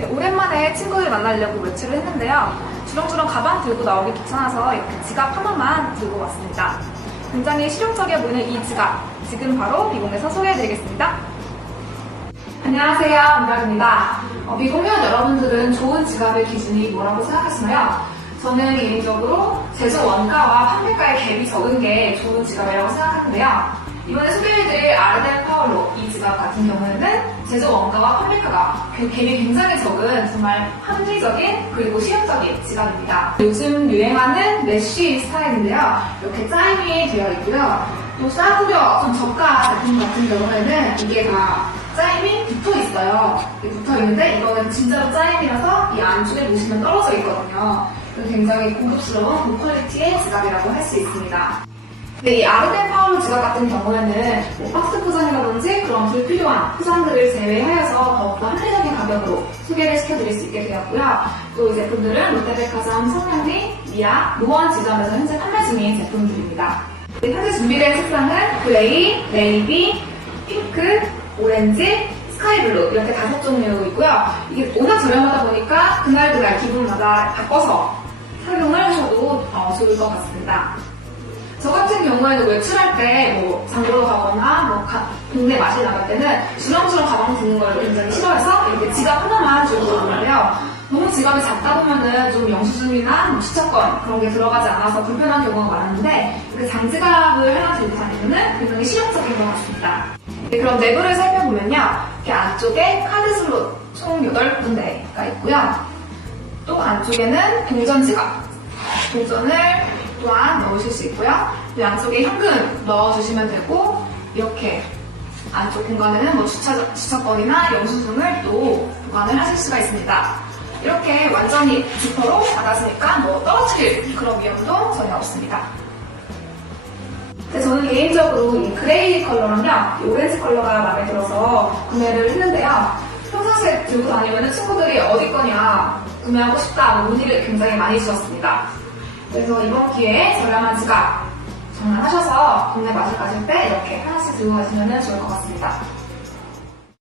네, 오랜만에 친구들 만나려고 외출을 했는데요. 주렁주렁 가방 들고 나오기 귀찮아서 이렇게 지갑 하나만 들고 왔습니다. 굉장히 실용적이어 보이는 이 지갑, 지금 바로 비공에서 소개해드리겠습니다. 안녕하세요, 은별입니다. 비공연 여러분들은 좋은 지갑의 기준이 뭐라고 생각하시나요? 저는 개인적으로 제조 원가와 판매가의 갭이 적은 게 좋은 지갑이라고 생각하는데요. 이번에 소개해드릴 아르덴 파울로 이 지갑 같은 경우에는 제조 원가와 판매가가 갭이 굉장히 적은 정말 합리적인 그리고 실용적인 지갑입니다. 요즘 유행하는 메쉬 스타일인데요. 이렇게 짜임이 되어 있고요. 또 싸구려 좀 저가 제품 같은 경우에는 이게 다 짜임이 붙어 있어요. 붙어 있는데 이거는 진짜로 짜임이라서 이 안쪽에 보시면 떨어져 있거든요. 굉장히 고급스러운 고퀄리티의 지갑이라고 할 수 있습니다. 네, 이 아르덴 파울로 지갑 같은 경우에는 박스 포장이라든지 그런 불필요한 포장들을 제외하여서 더욱더 합리적인 가격으로 소개를 시켜드릴 수 있게 되었고요. 또 이 제품들은 롯데백화점, 성현리, 미아, 노원 지점에서 현재 판매 중인 제품들입니다. 네, 현재 준비된 색상은 그레이, 네이비, 핑크, 오렌지, 스카이블루 이렇게 5종류이고요. 이게 워낙 저렴하다 보니까 그날 기분마다 바꿔서 착용을 하셔도 좋을 것 같습니다. 저 같은 경우에는 외출할 때 장보러 가거나 동네 마실 나갈 때는 주렁주렁 가방 드는 걸 굉장히 싫어해서 이렇게 지갑 하나만 들고 가는데요. 너무 지갑이 작다 보면은 좀 영수증이나 시척권 그런 게 들어가지 않아서 불편한 경우가 많은데 이렇게 장지갑을 하나 들고 다니면은 굉장히 실용적인 것 같습니다. 네, 그럼 내부를 살펴보면요. 이렇게 안쪽에 카드 슬롯 총 8군데가 있고요. 또 안쪽에는 동전 지갑, 동전을 또한 넣으실 수 있고요. 또 안쪽에 현금 넣어주시면 되고 이렇게 안쪽 공간에는 주차권이나 영수증을 또 보관을 하실 수가 있습니다. 이렇게 완전히 지퍼로 닫았으니까 떨어질 그런 위험도 전혀 없습니다. 저는 개인적으로 이 그레이 컬러랑요, 이 오렌지 컬러가 마음에 들어서 구매를 했는데요. 평상시에 들고 다니면 친구들이 어디 거냐 구매하고 싶다 문의를 굉장히 많이 주셨습니다. 그래서 이번 기회에 저렴한 지갑 장만하셔서 동네 마실 가실 때 이렇게 하나씩 들고 가시면 좋을 것 같습니다.